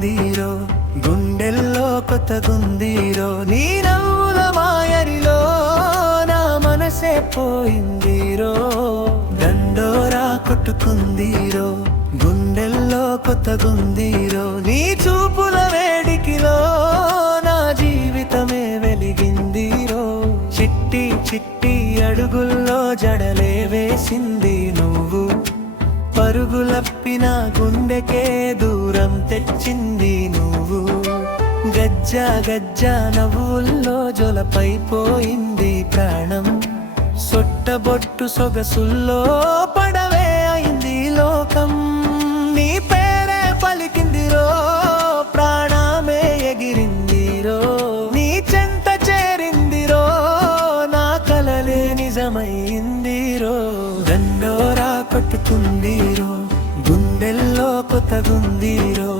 కొట్టుకుందీరో, గుండెల్లో కొత్తగుందీరో. నీ నవ్వుల మాయరిలో నా మనసే పోయిందీరో. దండోరా కొట్టుకుందీరో, గుండెల్లో కొత్తగుందీరో. నీ చూపుల వేడికిలో నా జీవితమే వెలిగిందీరో. చిట్టి చిట్టి అడుగుల్లో జడలే వేసింది నువ్వు, పరుగులప్పిన గుండెకే దూరం తెచ్చింది నువ్వు. గజ్జా గజ్జా నవ్వుల్లో జొలపైపోయింది ప్రాణం, సొట్టబొట్టు సొగసుల్లో పడవే అయింది లోకం. నీ పేరే పలికిందిరో, ప్రాణమే ఎగిరిందిరో. నీ చెంత చేరిందిరో, నా కలలే నిజమైందిరో. దండోరా కొట్టుకుందీరో, గుండెల్లో కొత్తగుందీరో.